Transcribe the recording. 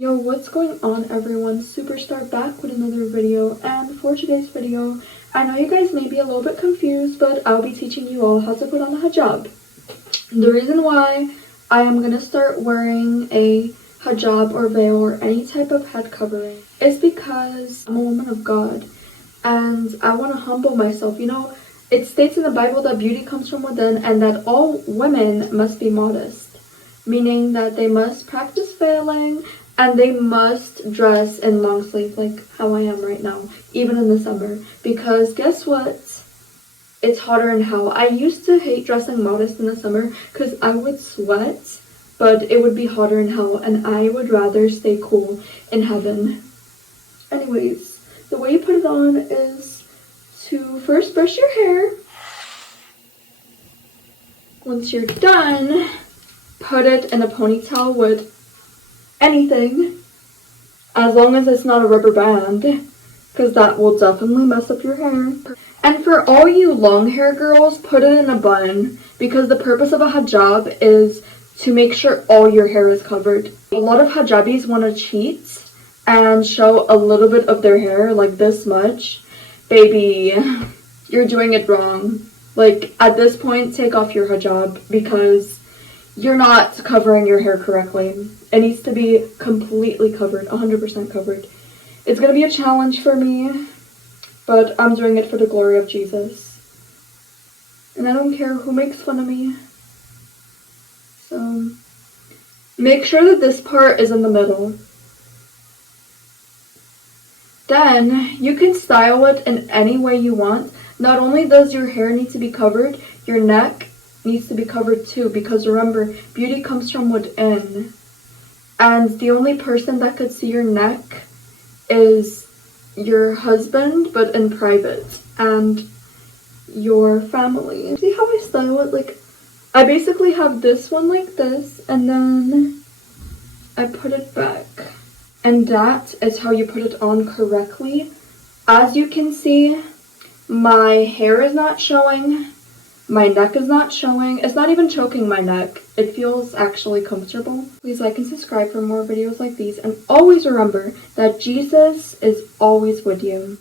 Yo, what's going on everyone? Superstar back with another video, and for today's video, I know you guys may be a little bit confused, but I'll be teaching you all how to put on a hijab. The reason why I am going to start wearing a hijab or veil or any type of head covering is because I'm a woman of God and I want to humble myself. You know, it states in the Bible that beauty comes from within and that all women must be modest, meaning that they must practice veiling and they must dress in long sleeve like how I am right now, even in the summer. Because guess what? It's hotter in hell. I used to hate dressing modest in the summer because I would sweat, but it would be hotter in hell and I would rather stay cool in heaven. Anyways, the way you put it on is to first brush your hair. Once you're done, put it in a ponytail with anything, as long as it's not a rubber band, because that will definitely mess up your hair. And for all you long hair girls, put it in a bun, because the purpose of a hijab is to make sure all your hair is covered. A lot of hijabis want to cheat and show a little bit of their hair, like this much. Baby, you're doing it wrong. Like, at this point, take off your hijab because you're not covering your hair correctly. It needs to be completely covered, 100% covered. It's going to be a challenge for me, but I'm doing it for the glory of Jesus. And I don't care who makes fun of me. So, make sure that this part is in the middle. Then, you can style it in any way you want. Not only does your hair need to be covered, your neck needs to be covered too, because remember, beauty comes from within. And the only person that could see your neck is your husband, but in private, and your family. See how I style it? Like, I basically have this one like this, and then I put it back. And that is how you put it on correctly. As you can see, my hair is not showing. My neck is not showing. It's not even choking my neck. It feels actually comfortable. Please like and subscribe for more videos like these. And always remember that Jesus is always with you.